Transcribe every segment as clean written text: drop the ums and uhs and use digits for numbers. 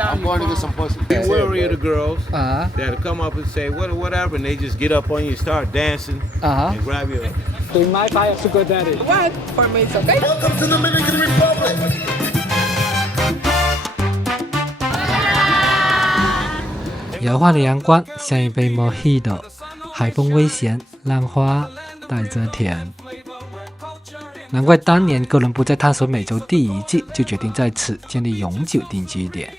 I'm going to get some pussy. Be wary of the girls Uh-huh. that'll come up and say whatever, and they just get up on you and start dancing Uh-huh. and grab you. Do you mind if I have sugar daddy? What? For me, it's okay. Welcome to the Dominican Republic. 摇晃的阳光像一杯 Mojito， 海风微咸，浪花带着甜。难怪当年哥伦布在探索美洲第一季就决定在此建立永久定居点，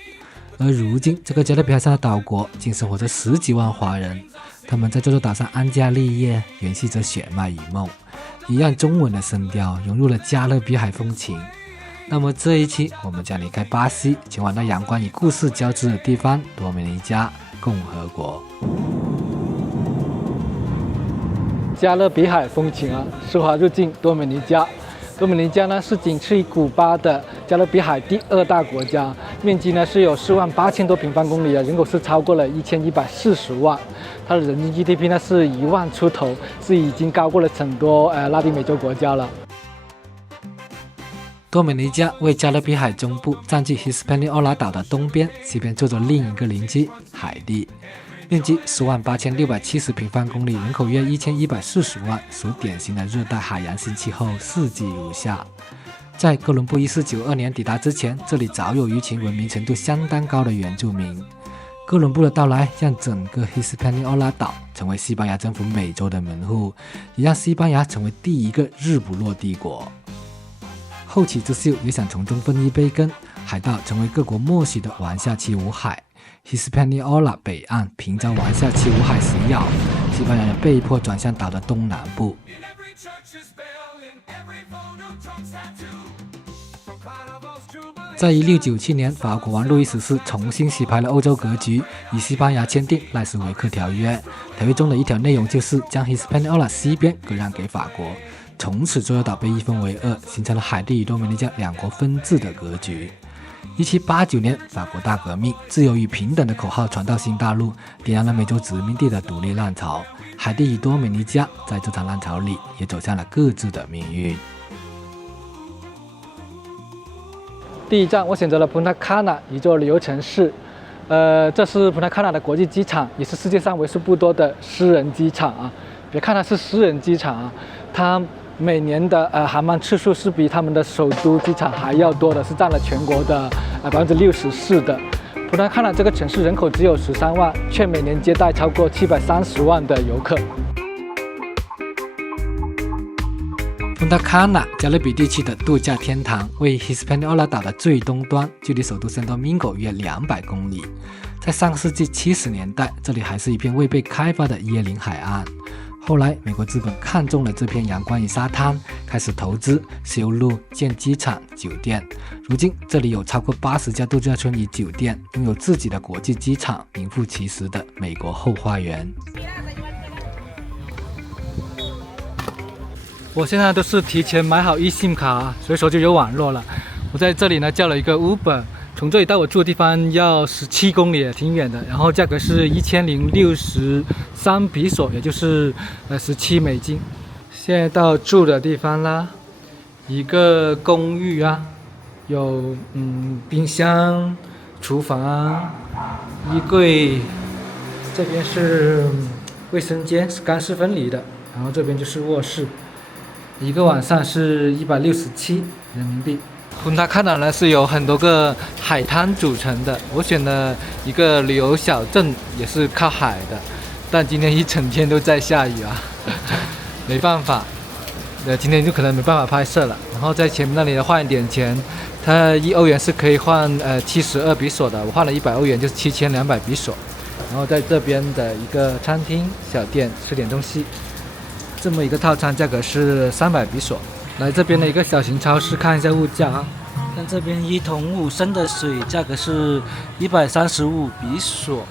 而如今这个加勒比海上的岛国竟生活着10几万华人，他们在这座岛上安家立业，延续着血脉与梦，一样中文的声调融入了加勒比海风情。那么这一期我们将离开巴西，前往那阳光与故事交织的地方——多米尼加共和国。加勒比海风情啊，奢华入境多米尼加。多米尼加呢是仅次于古巴的加勒比海第2大国家，面积呢是有48000多平方公里啊，人口是超过了1140万，它的人均 GDP 呢是1万出头，是已经高过了很多拉丁美洲国家了。多米尼加为加勒比海中部占据 Hispaniola 岛的东边，西边坐着另一个邻居海地，面积108670平方公里，人口约1140万，属典型的热带海洋性气候，四季如夏。在哥伦布1492年抵达之前，这里早有一群文明程度相当高的原住民。哥伦布的到来让整个 Hispaniola 岛成为西班牙征服美洲的门户，也让西班牙成为第一个日不落帝国。后起之秀也想从中分一杯羹，海盗成为各国默许的玩下七五海。Hispaniola 北岸频遭玩下七五海袭扰，西班牙人被迫转向岛的东南部。在1697年，法国王路易14重新洗牌了欧洲格局，与西班牙签订赖斯维克条约。条约中的一条内容就是将 Hispaniola 西边割让给法国，从此这座岛被一分为二，形成了海地与多米尼加两国分治的格局。1789年，法国大革命，自由与平等的口号传到新大陆，点燃了美洲殖民地的独立浪潮。海地与多米尼加在这场浪潮里也走向了各自的命运。第一站，我选择了普纳卡纳，一座旅游城市。这是普纳卡纳的国际机场，也是世界上为数不多的私人机场啊。别看它是私人机场啊，它每年的航班次数是比他们的首都机场还要多的，是占了全国的64%的。普纳卡纳这个城市人口只有13万，却每年接待超过730万的游客。普纳卡纳，加勒比地区的度假天堂，位于 Hispaniola 岛的最东端，距离首都圣多明戈约200公里。在上个世纪70年代，这里还是一片未被开发的椰林海岸。后来，美国资本看中了这片阳光与沙滩，开始投资、修路、建机场、酒店。如今，这里有超过80家度假村与酒店，拥有自己的国际机场，名副其实的美国后花园。我现在都是提前买好eSIM卡，随手就有网络了。我在这里呢叫了一个 Uber， 从这里到我住的地方要17公里，挺远的。然后价格是1063比索，也就是17美金。现在到住的地方啦，一个公寓啊，有冰箱、厨房、衣柜，这边是卫生间，是干湿分离的。然后这边就是卧室。一个晚上是167人民币。普纳卡纳呢是由很多个海滩组成的，我选了一个旅游小镇，也是靠海的，但今天一整天都在下雨啊，没办法，今天就可能没办法拍摄了。然后在前面那里换一点钱，它1欧元是可以换72比索的，我换了100欧元就是7200比索。然后在这边的一个餐厅小店吃点东西。这么一个套餐价格是300比索。来这边的一个小型超市看一下物价啊，像这边1桶5升的水价格是135比索，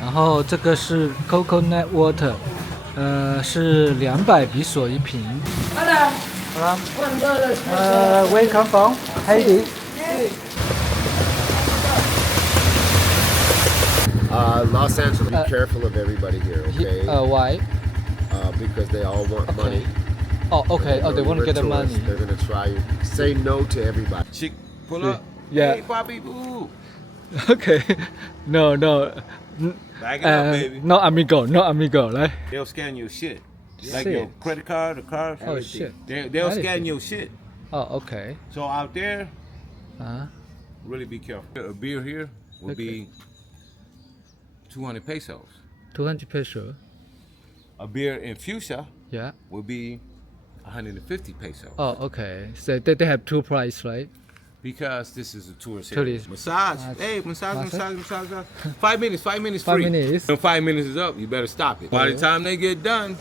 然后这个是 coconut water， 是200比索一瓶。Hello. Where you come from? Haiti. Los Angeles. Be careful of everybody here, okay? Why? Because they all want money. Oh, okay. Oh, they want to get the money. They're gonna try you. Say no to everybody. Chick, pull up. Yeah. Hey, Bobby, boo. Okay. No, no. Back it up, baby. No amigo, no amigo. 来。 They'll scan your shit. Like Shit. your credit card, the car. Oh, everything. shit. They'll scan Everything. your shit. Oh, okay. So out there, 啊 really be careful. A beer here will be 200 pesos. ，200 peso. A beer in Fuchsia Yeah. will be 150 pesos. Oh, okay. So they have two price, right? Because this is a tourist Tourist. area. Massage. Hey, massage. 5 minutes, 5 minutes 5 free. minutes. When 5 minutes is up, you better stop it. By the time they get done,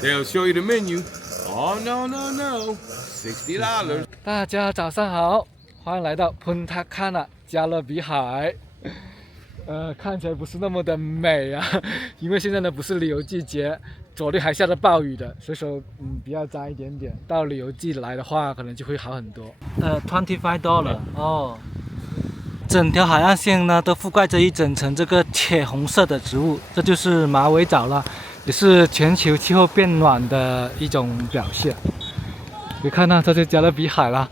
they'll show you the menu. Oh, no, $60. 大家早上好，欢迎来到 Punta Cana 加勒比海。看起来不是那么的美啊，因为现在呢不是旅游季节，昨天还下着暴雨的，所以说比较脏一点点。到旅游季来的话，可能就会好很多。$25哦。整条海岸线呢都覆盖着一整层这个铁红色的植物，这就是马尾藻了，也是全球气候变暖的一种表现。可以看到这就加勒比海了，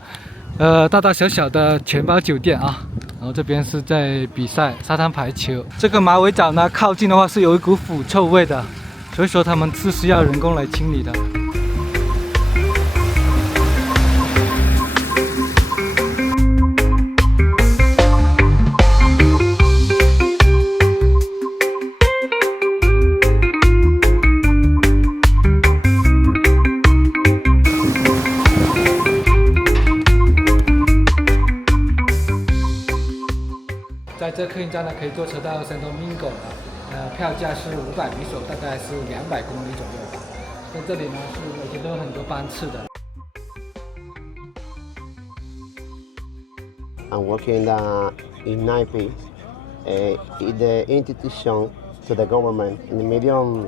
大大小小的全包酒店啊。然后这边是在比赛沙滩排球。这个马尾藻呢，靠近的话是有一股腐臭味的，所以说他们是需要人工来清理的。在这客运站呢，可以坐车到 Santo Domingo 的，票价是500比索，大概是200公里左右吧。在这里呢，是每天都有很多班次的。I'm working in Naipe, in the institution to the government, in the medium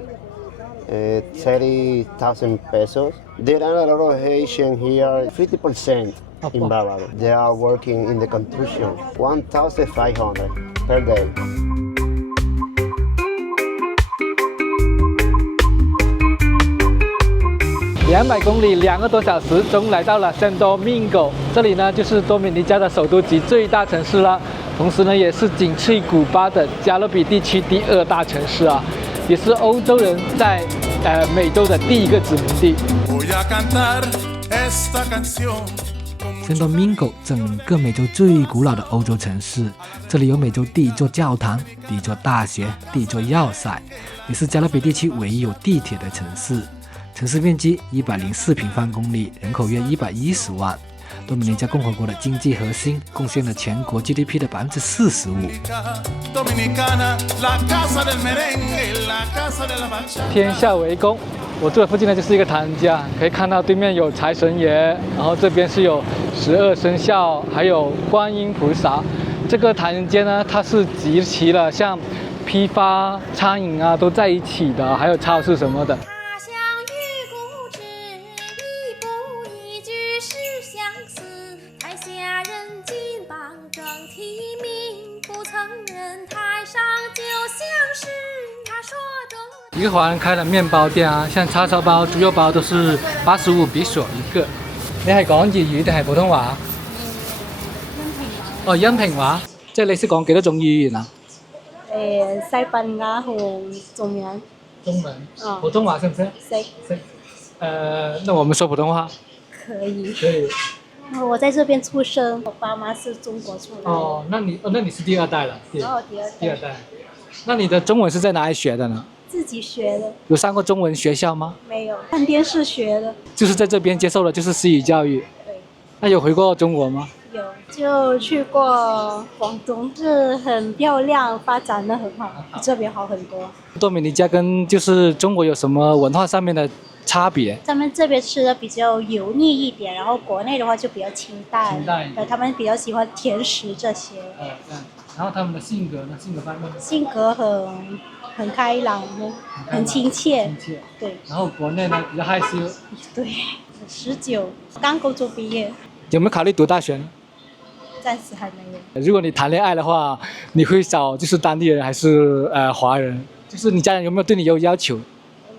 30,000 pesos. There are a lot of Haitians here, 50% in Bávaro. They are working in the construction, 1,500 per day. 200公里，2个多小时，终于来到了 Santo Domingo。这里呢，就是多米尼加的首都及最大城市了，同时呢，也是仅次于古巴的加勒比地区第2大城市啊，也是欧洲人在美洲的第1个殖民地。Santo Domingo 整个美洲最古老的欧洲城市，这里有美洲第1座教堂、第1座大学、第1座要塞，也是加勒比地区唯一有地铁的城市。城市面积104平方公里，人口约110万。多米尼加共和国的经济核心，贡献了全国 GDP 的45%。天下为公，我住的附近呢就是一个唐人街，可以看到对面有财神爷，然后这边是有12生肖，还有观音菩萨。这个唐人街呢，它是集齐了像批发、餐饮啊都在一起的，还有超市什么的。一个华人开的面包店啊，像叉烧包、猪肉包都是85比索一个。你係講粵語定係普通話？哦，恩平話，即係你識講幾多種語言啊？西班牙和中文。中文。哦。普通話識唔識？識。識。那我們說普通話。可以。可以。我在这边出生，我爸妈是中国出来的。哦，那你是第2代了。哦，第二代。那你的中文是在哪里学的呢？自己学的。有上过中文学校吗？没有，看电视学的。就是在这边接受的就是西语教育。对。那有回过中国吗？有，就去过广东，是很漂亮，发展的很好，比这边好很多。多米尼加跟就是中国有什么文化上面的差别？他们这边吃的比较油腻一点，然后国内的话就比较清淡。清淡一点。他们比较喜欢甜食这些。然后他们的性格呢？性格方面？性格很开朗，很亲切。亲切。对。然后国内呢比较害羞。对，19，刚高中毕业。有没有考虑读大学呢？暂时还没有。如果你谈恋爱的话，你会找就是当地人还是华人？就是你家人有没有对你有要求？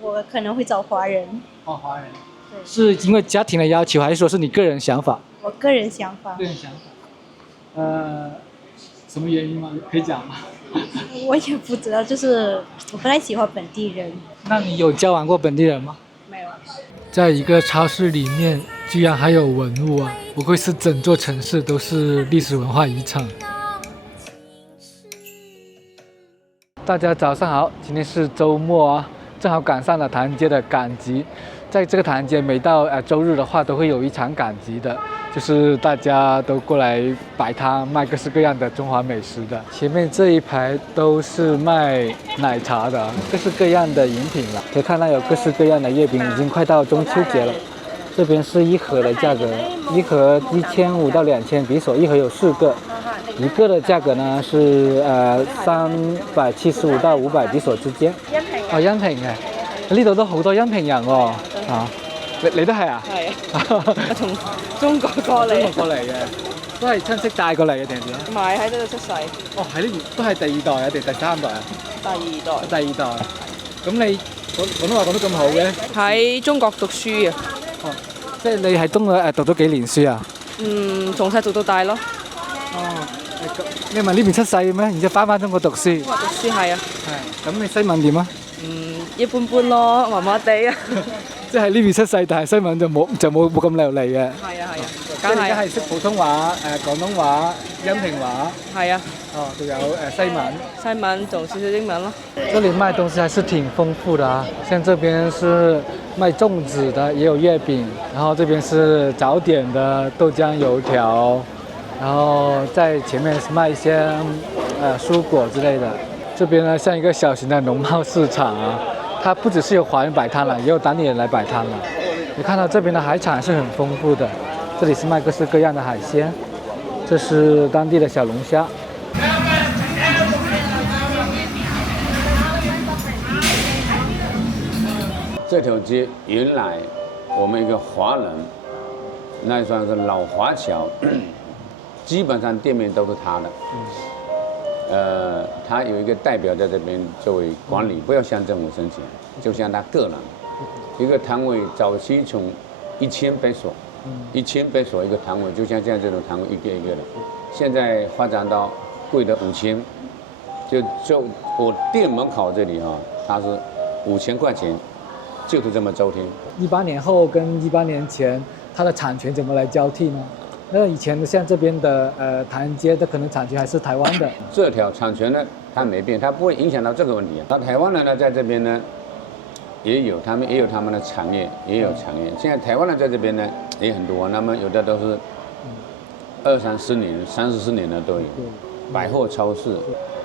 我可能会找华人。哦，华人。对。是因为家庭的要求，还是说是你个人想法？我个人想法。个人想法。什么原因吗？可以讲吗？我也不知道，就是我不太喜欢本地人。那你有交往过本地人吗？没有。在一个超市里面，居然还有文物啊！不愧是整座城市都是历史文化遗产。大家早上好，今天是周末啊，正好赶上了唐人街的赶集。在这个唐人街，每到周日的话，都会有一场赶集的，就是大家都过来摆摊卖各式各样的中华美食的。前面这一排都是卖奶茶的，各式各样的饮品了。可以看到有各式各样的月饼，已经快到中秋节了。这边是一盒的价格，一盒1500到2000比索，一盒有4个。一个的價格呢是375到500比索之間。哦，恩平嘅，呢度都好多恩平人喎。啊，你都係啊？係啊，我從中國過嚟。中國過嚟嘅，都係親戚帶過嚟嘅定係點啊？唔係喺呢度出世。哦，喺呢邊都係第2代啊，定第3代啊？第二代。第2代。咁你廣東話講得咁好嘅？喺中國讀書啊。哦，即係你喺中國讀咗幾年書啊？從細讀到大咯。哦。你唔係呢邊出世嘅咩？然之後翻中國讀書。讀書係啊。係。咁你西文點啊？一般般咯，麻麻地啊。即係呢邊出世，但係西文就冇咁流利嘅。係啊係啊。梗係。而家係識普通話、廣東話、恩平話。係啊。哦，仲有西文。西文仲少少英文咯。這裡賣東西還是挺豐富的啊，像這邊是賣粽子的，也有月餅，然後這邊是早點的豆漿油條。然後在前面是賣一些蔬果之類的。這邊呢像一個小型的農貿市場啊，它不只是有華人擺攤了，也有當地人來擺攤了。你看到這邊的海產是很豐富的，這裡是賣各式各樣的海鮮，這是當地的小龍蝦。這條街原來我們一個華人，那算是老華僑。基本上店面都是他的，他有一個代表在這邊作為管理，不要向政府申請，就像他個人。一個攤位早期從1000比索，1000比索一個攤位，就像現在這種攤位一個一個的，現在發展到貴的5000，就我店門口這裡哈，它是5000塊錢，就是這麼周天。18年後跟18年前，它的產權怎麼來交替呢？那以前像這邊的唐人街的可能產權還是台灣的。這條產權呢，它沒變，它不會影響到這個問題。那台灣人呢，在這邊呢，他們也有他們的產業，也有產業。現在台灣人在這邊呢也很多，那麼有的都是20-30年、30-40年的都有。百貨超市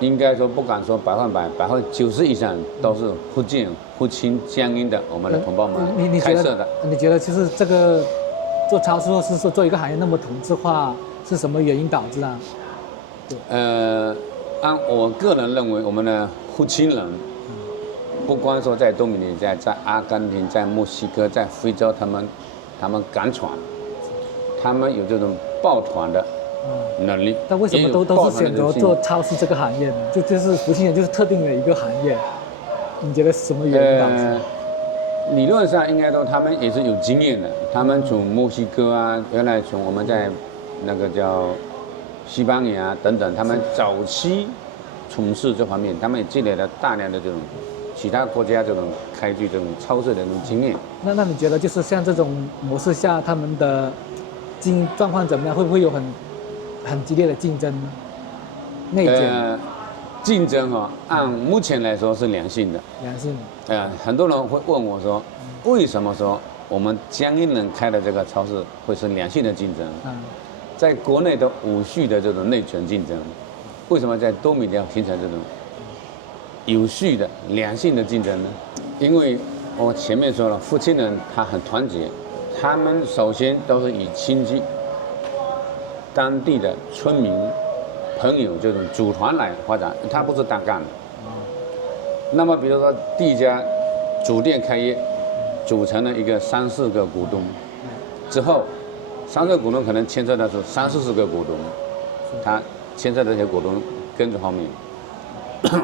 應該說不敢說100%，百分之90%以上都是福建、福清、江陰的我們的同胞們開設的。你覺得就是這個？做超市或是說做一個行業那麼同質化，是什麼原因導致啊？按我個人認為，我們的福清人，不光說在多米尼加、在阿根廷、在墨西哥、在非洲，他們趕船，他們有這種抱團的能力。但為什麼都是選擇做超市這個行業呢？就是福清人就是特定的一個行業，你覺得是什麼原因導致？理論上應該說他們也是有經驗的，他們從墨西哥啊，原來從我們在那個叫西班牙等等，他們早期從事這方面，他們也積累了大量的這種其他國家這種開具這種超市的這種經驗。那你覺得就是像這種模式下，他們的經營狀況怎麼樣？會不會有很激烈的競爭呢？內卷？競爭哈，按目前來說是良性的。良性的。很多人會問我說，為什麼說我們江陰人開的這個超市會是良性的競爭？在國內的無序的這種內卷競爭，為什麼在多米尼加形成這種有序的良性的競爭呢？因為我前面說了，福清人他很團結，他們首先都是以親戚、當地的村民、朋友這種組團來發展，他不是單幹的。那麼比如說第一家主店開業，組成了一個3-4個股東，之後3個股東可能牽涉的是30-40個股東，他牽涉這些股東跟着後面，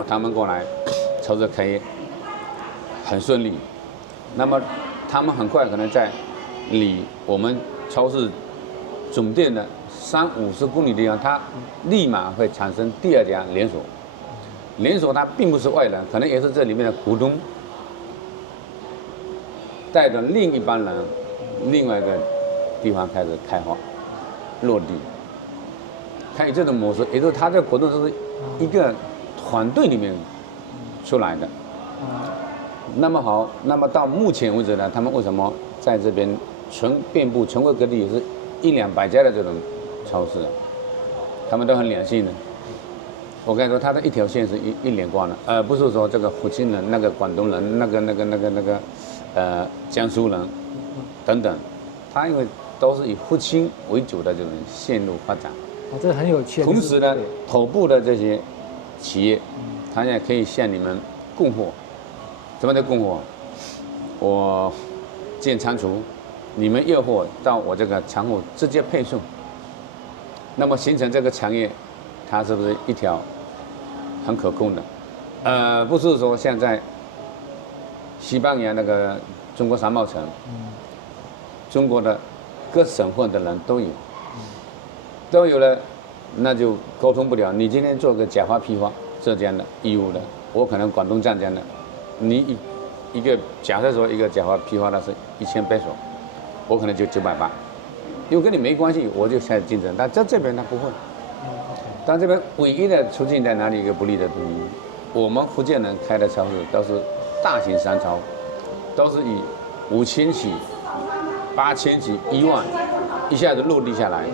他們過來籌着開業，很順利。那麼他們很快可能在離我們超市總店的30-50公里的地方，它立马会产生第二家连锁。连锁它并不是外人，可能也是这里面的股东带着另一帮人，另外一个地方开始开花落地。它以这种模式，也就是它这个活动都是一个团队里面出来的。那么好，那么到目前为止呢，他们为什么在这边遍布全国各地也是100-200家的这种超市，他们都很良心的。我跟你说，他的一条线是一连贯的，不是说这个福清人、那个广东人、那个江苏人等等，他因为都是以福清为主的这种线路发展。这很有趣。同时呢，头部的这些企业，他现在可以向你们供货。什么叫供货？我建仓储，你们要货到我这个仓库直接配送。那么形成这个产业，它是不是一条很可控的？不是说现在西班牙那个中国商贸城，中国的各省份的人都有了，那就沟通不了。你今天做个假花批发，浙江的、义乌的，我可能广东湛江的，你一个假设说一个假花批发的是1000pesos，我可能就980，因为跟你没关系，我就下去竞争。但在这边他不会。但这边唯一的促进在哪里？一个不利的东西，我们福建人开的超市都是大型商超，都是以5000起、8000起、1万一下子落地下来，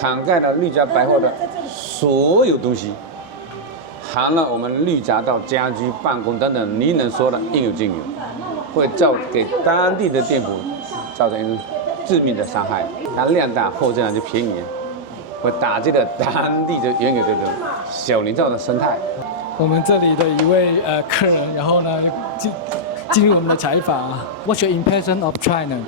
涵盖了绿家百货的所有东西，含了我们绿杂到家居、办公等等，你能说的应有尽有，会给当地的店铺造成一种致命的伤害。它量大，货质量就便宜。会打击了当地的原有这种小零售的生态。我们这里的一位客人，然后呢进入我们的采访。What's your impression of China?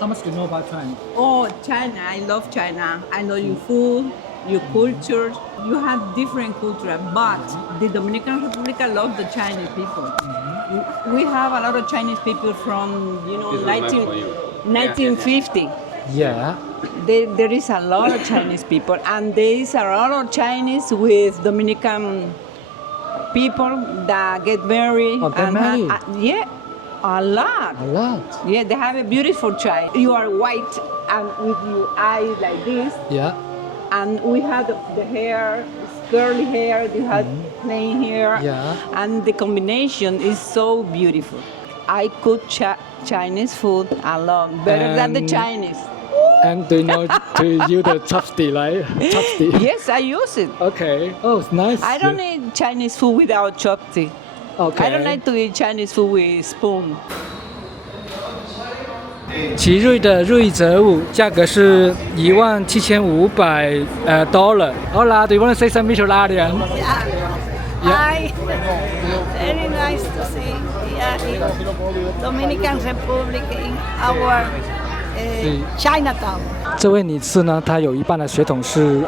How much do you know about China? Oh, China! I love China. I know your food, your culture. You have different culture, but the Dominican Republic love the Chinese people. We have a lot of Chinese people from 1950. Yeah. There is a lot of Chinese people, and there is a lot of Chinese with Dominican people that get married. Oh, get married? Yeah, a lot. A lot. Yeah, they have a beautiful child. You are white and with your eyes like this. Yeah. And we have the hair, curly hair, you have plain hair. Yeah. And the combination is so beautiful. I cook Chinese food a lot, better than the Chinese. And do you know to use the chopstick, right? Chopstick. Yes, I use it. Okay. Oh, it's nice. I don't eat Chinese food without chopstick. Okay. I don't like to eat Chinese food with spoon. 奇瑞的瑞泽5价格是17500 dollar. Hola, do you want to say something to Larian? Hi. Very nice to see here in Dominican Republic in our Chinatown. 这位女士呢，她有一半的血统是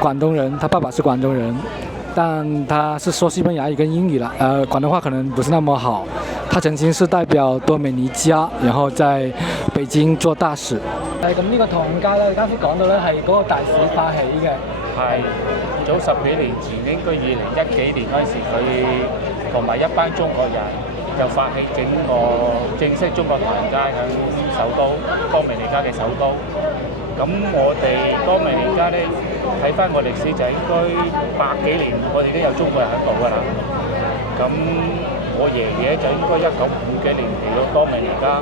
广东人，她爸爸是广东人，但她是說西班牙語跟英語啦，廣東話可能不是那麼好。她曾經是代表多美尼加，然後在北京做大使。咁呢個唐街咧，你啱先講到咧係嗰個大使發起嘅。係早10幾年前，應該2010幾年嗰陣時，佢同埋一班中國人就發起整個正式中國唐人街喺首都多美尼加嘅首都。咁我哋多美尼加咧睇翻個歷史就應該100幾年，我哋都有中國人喺度㗎啦。咁我爺爺就應該1950幾年嚟到多美尼加。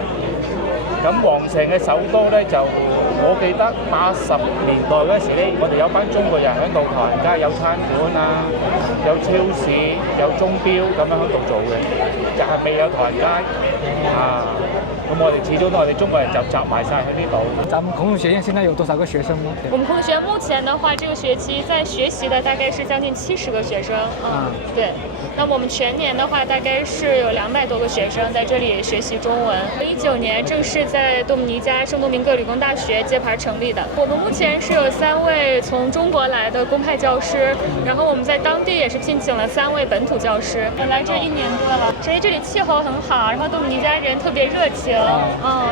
咁皇城嘅首都咧就我記得80年代嗰時咧，我哋有班中國人喺度唐人街有餐館啊，有超市，有鐘錶咁樣喺度做嘅，就係未有唐人街啊。咁我哋始終都我哋中國人就集埋晒喺呢度。咱们孔子学院现在有多少个学生呢？我们孔子学院目前的话，这个学期在学习的大概是将近70个学生。对。那我们全年的话，大概是有200多个学生在这里学习中文。19年正式在多米尼加圣多明各理工大学学揭牌成立的。我们目前是有3位从中国来的公派教师，然后我们在当地也是聘请了3位本土教师。我来这1年多了，所以这里气候很好，然后多米尼加人特别热情，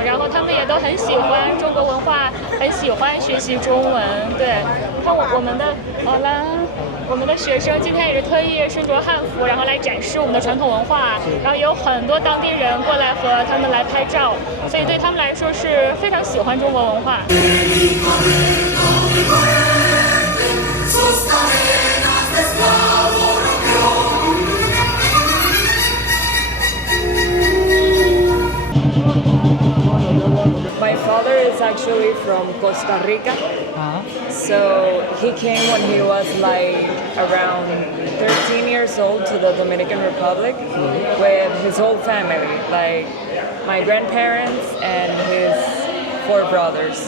然后他们也都很喜欢中国文化，很喜欢学习中文。对，看我们的我们的学生今天也是特意身着汉服，然后来展示我们的传统文化，然后有很多当地人过来和他们来拍照，所以对他们来说是非常喜欢中国文化。My father is actually from Costa Rica. So he came when he was like around 13 years old to the Dominican Republic with his whole family, like my grandparents and his 4 brothers.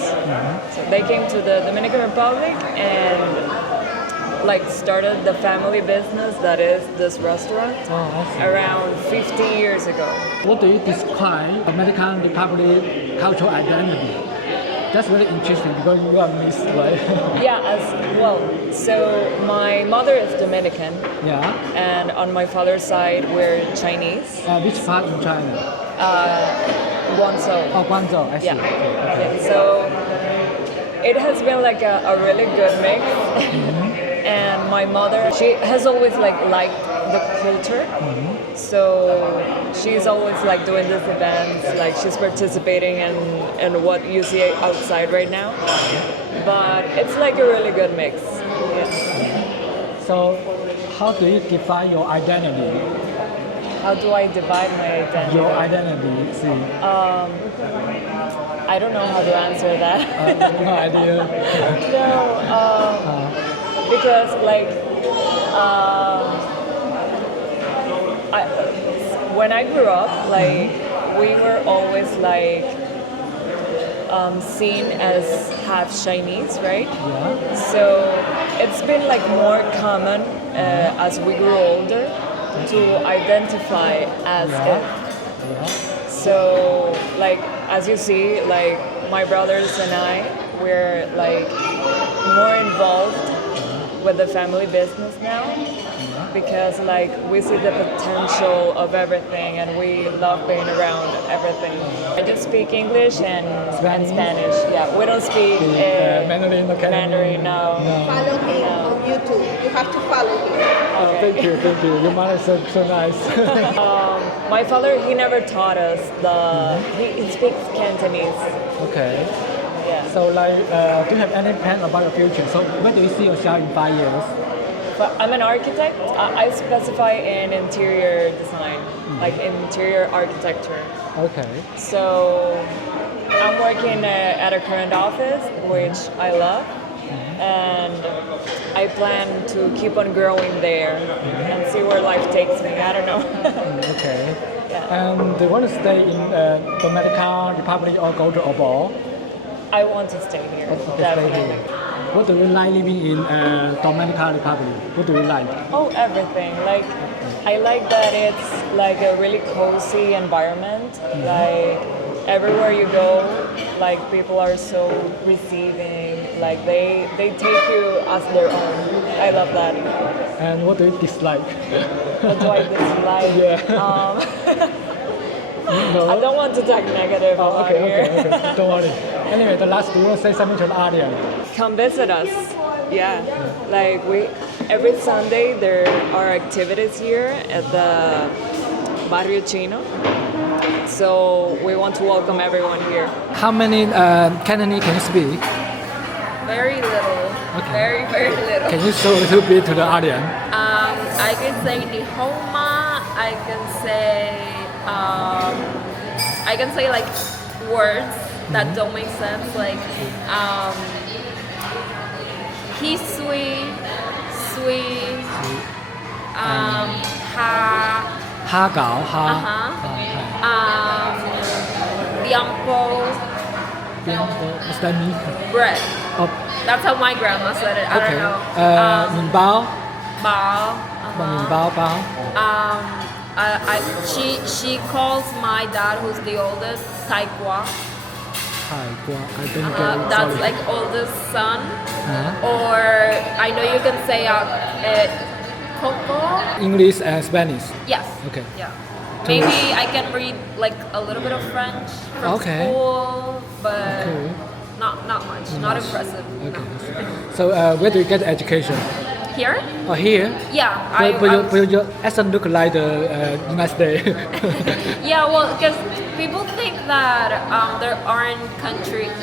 So they came to the Dominican Republic and like started the family business that is this restaurant around 50 years ago. What do you describe Dominican Republic cultural identity? That's really interesting because you are Miss, right? Yeah, as well. So my mother is Dominican. Yeah. And on my father's side, we're Chinese. Which part in China? Guangzhou. Oh, Guangzhou. I see. Yeah. Yeah. So it has been like a really good mix. And my mother, she has always like liked the culture. So she's always like doing these events, like she's participating in what you see outside right now. But it's like a really good mix. Yeah. So how do you define your identity? How do I divide my identity? Your identity, see. I don't know how to answer that. No idea. No, because like when I grew up, like we were always like seen as half Chinese, right? Yeah. So it's been like more common as we grew older to identify as it. So like as you see, like my brothers and I, we're like more involved with the family business now because like we see the potential of everything and we love being around everything. I just speak English and Spanish. Yeah, we don't speak Mandarin. Mandarin, no. Follow him on YouTube. You have to follow him. Thank you. Your mother is so nice. My father, he never taught us he speaks Cantonese. Okay. Yeah. So like, do you have any plan about your future? So where do you see yourself in 5 years? But I'm an architect. I specify in interior design, like interior architecture. Okay. So I'm working at a current office, which I love, and I plan to keep on growing there and see where life takes me. I don't know. Okay. Yeah. And do you want to stay in Dominican Republic or go to Obor? I want to stay here. Definitely. What do you like living in Dominican Republic? What do you like? Oh, everything. Like, I like that it's like a really cozy environment. Like, everywhere you go, like people are so receiving. Like they take you as their own. I love that. And what do you dislike? What do I dislike? Yeah. No. I don't want to talk negative about here. Okay. Don't worry. Anyway, the last, do you want to say something to the audience? Come visit us. Yeah. Like every Sunday there are activities here at the Barrio Chino. So we want to welcome everyone here. How many Cantonese can you speak? Very little. Okay. Very, very little. Can you show a little bit to the audience? I can say Nihoma. I can say like words that don't make sense, like hisui, sui, Ha gao, Biampo, What's that mean? bread. Oh, That's how my grandma said it. I okay. don't know. 面包 Bao. 面包包 She calls my dad, who's the oldest, Taikwa. 海瓜 I don't get it. That's Sorry. like oldest son. Uh-huh. Or I know you can say Coco. English and Spanish. Yes. Okay. Yeah. Maybe I can read like a little bit of French from Okay. school, but Cool. not much. Not impressive. Okay. So where do you get education? Here? Oh, here? Yeah. But your accent look like the United States. Yeah, well, because people think that there aren't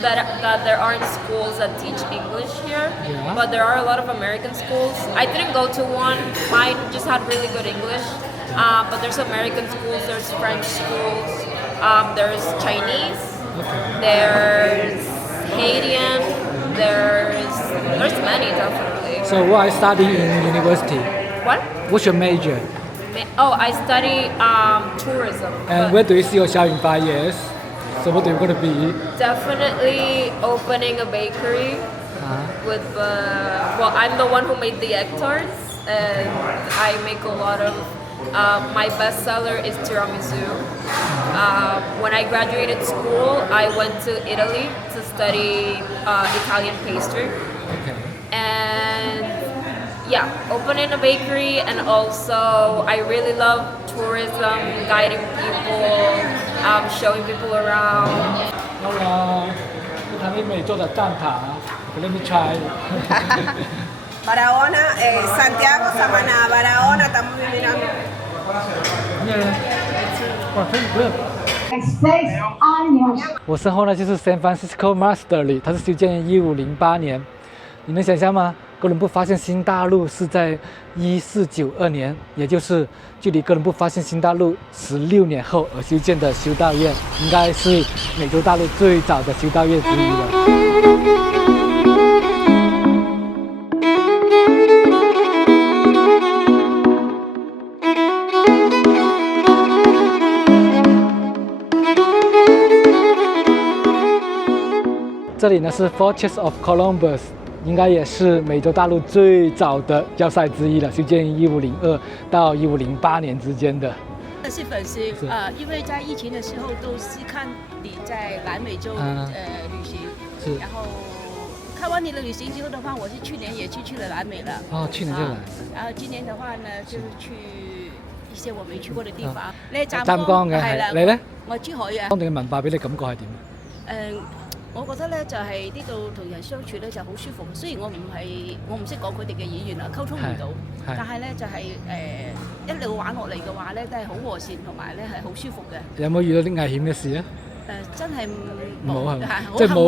that there aren't schools that teach English here, Yeah. but there are a lot of American schools. I didn't go to one. Mine just had really good English. But there's American schools, there's French schools, there's Chinese, there's Haitian, there's many definitely. So what I study in university? What? What's your major? Oh, I study tourism. And where do you see yourself in 5 years? So what are you going to be? Definitely opening a bakery with well, I'm the one who made the egg tarts, and I make a lot of. My best seller is tiramisu. When I graduated school, I went to Italy to study Italian pastry. Okay. And yeah, opening a bakery, and also I really love tourism, guiding people, showing people around. Hola, 他们美做的蛋挞 ，Let me try. Barahona, Santiago, Samaná, Barahona, estamos mirando. Yeah. 我身后呢就是 San Francisco Masterly， 它是修建于1508年。你能想象吗？哥伦布发现新大陆是在1492年，也就是距离哥伦布发现新大陆16年后而修建的修道院，应该是美洲大陆最早的修道院之一了。这里呢是 Fortress of Columbus， 应该也是美洲大陆最早的要塞之一了，修建于1502到1508年之间的。是粉丝因为在疫情的时候都是看你在南美洲旅行，然后看完你的旅行之后的话，我是去年也去了南美了。哦，去年就来。然後今年的話呢，就是去一些我沒去過的地方。你湛江嘅係你咧？我係珠海嘅。當地嘅文化俾你感覺係點？我覺得咧就係呢度同人相處咧就好舒服。雖然我唔識講佢哋嘅語言啊，溝通唔到，但係咧就係一路玩落嚟嘅話咧都係好和善，同埋咧係好舒服嘅。有冇遇到啲危險嘅事啊？真係冇係咪？即係冇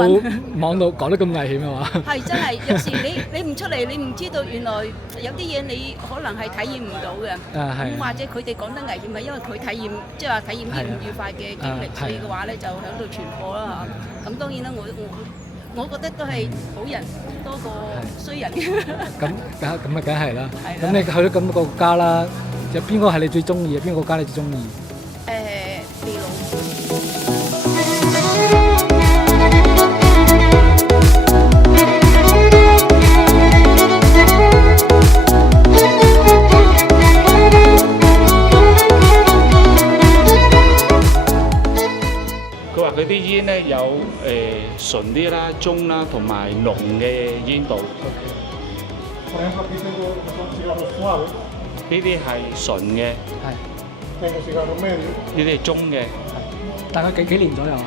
網絡講得咁危險啊嘛？係真係，有時你唔出嚟，你唔知道原來有啲嘢你可能係體驗唔到嘅。咁或者佢哋講得危險係因為佢體驗，即係話體驗啲唔愉快嘅經歷，所以嘅話咧就喺度傳播啦嚇。咁當然啦，我覺得都係好人多過衰人。咁啊，梗係啦。咁你去咗咁個國家啦，有邊個係你最中意？邊個國家你最中意？秘魯。佢話佢啲煙咧有純啲啦、中啦同埋濃嘅煙度。呢啲係純嘅，呢啲係中嘅。大概幾年左右啊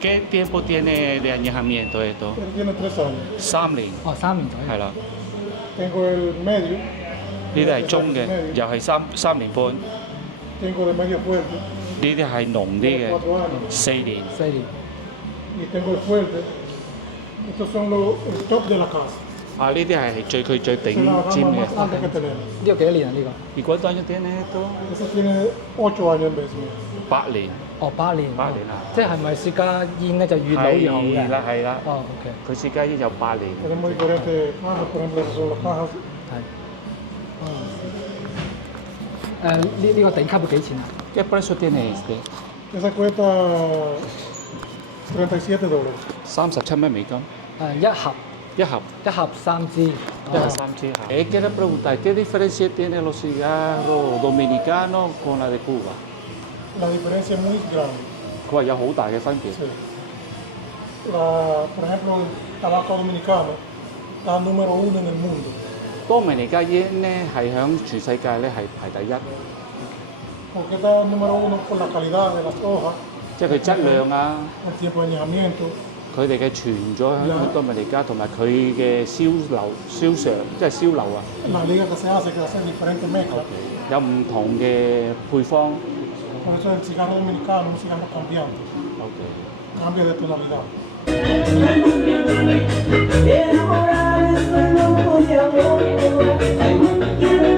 ？¿Qué tiempo tiene de añejamiento esto? 3年。哦，3年左右。係啦。呢啲係中嘅，又係3年半。呢啲係濃啲嘅，4年。啊！呢啲係最頂尖嘅。呢個幾多年啊？呢個？如果當咗啲呢都8年。哦，8年。8年啊！即係咪雪茄煙咧就越老越好嘅？係啦，係啦。哦，OK。佢雪茄煙有8年。係。呢個頂級會幾錢啊？¿Qué precio tiene este? Esa cuesta $37. 37蚊美金。一盒。一盒3支。一盒3支。Quiero preguntar, ¿qué diferencia tiene los cigarros dominicanos con la de Cuba? La diferencia es muy grande. 佢話有好大嘅分別。por ejemplo, el tabaco dominicano está número 1 en el mundo. 多米尼加煙咧係響全世界咧係排第一。Porque está número 1 por la calidad de las hojas. 即係佢質量啊。El tiempo de añejamiento. 佢哋嘅存咗喺多米尼加，同埋佢嘅銷售即係銷流啊。La liga que se hace diferentes mezclas. 有唔同嘅配方。Por eso el cigarro dominicano es un cigarro cambiante. Cambia de tonalidad.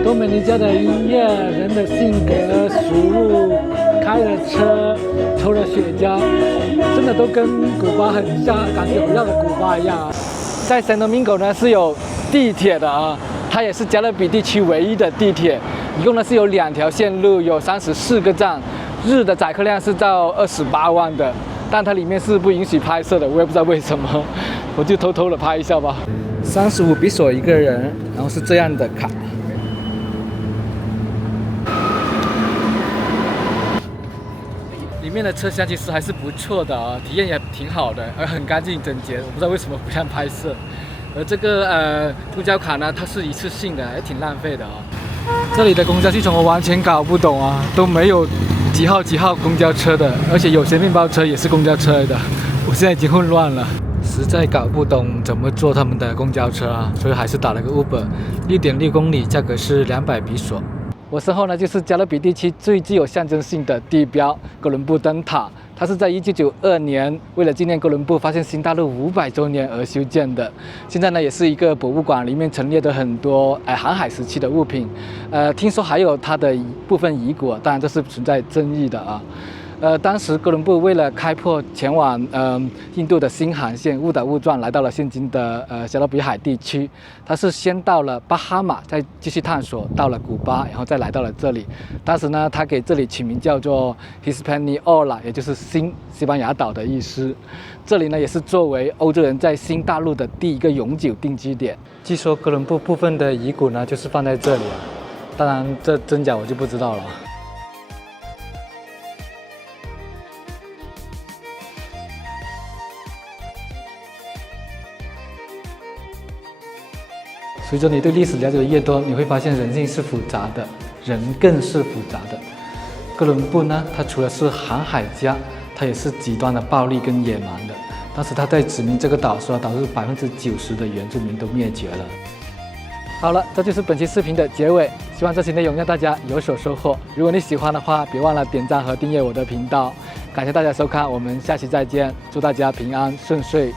多美尼加的音乐、人的性格、食物、开的车、抽的雪茄，真的都跟古巴很像，感觉回到了古巴一样啊。在 Santo Domingo 呢是有地铁的啊，它也是加勒比地区唯一的地铁，一共呢是有2条线路，有34个站，日的载客量是到28万的。但它里面是不允许拍摄的，我也不知道为什么，我就偷偷的拍一下吧。35比索一个人，然后是这样的卡。里面的车厢其实还是不错的啊，体验也挺好的，而很干净整洁。我不知道为什么不让拍摄。而这个公交卡呢，它是一次性的，也挺浪费的啊。这里的公交系统我完全搞不懂啊，都没有几号公交车的，而且有些面包车也是公交车来的，我现在已经混乱了，实在搞不懂怎么坐他们的公交车啊，所以还是打了个 Uber，6.6公里，价格是200比索。我身后呢就是加勒比地区最具有象征性的地标哥伦布灯塔，它是在1992年为了纪念哥伦布发现新大陆500周年而修建的。现在呢也是一个博物馆，里面陈列的很多航海时期的物品，听说还有它的部分遗骨，当然这是存在争议的啊。当时哥伦布为了开拓前往印度的新航线，误打误撞来到了现今的加勒比海地区。他是先到了巴哈马，再继续探索到了古巴，然后再来到了这里。当时呢，他给这里取名叫做 Hispaniola， 也就是新西班牙岛的意思。这里呢也是作为欧洲人在新大陆的第一个永久定居点。据说哥伦布部分的遗骨呢就是放在这里啊，当然这真假我就不知道了。随着你对历史了解的越多，你会发现人性是复杂的，人更是复杂的。哥伦布呢，他除了是航海家，他也是极端的暴力跟野蛮的。当时他在殖民这个岛时，导致90%的原住民都灭绝了。好了，这就是本期视频的结尾，希望这期内容让大家有所收获。如果你喜欢的话，别忘了点赞和订阅我的频道。感谢大家收看，我们下期再见，祝大家平安顺遂。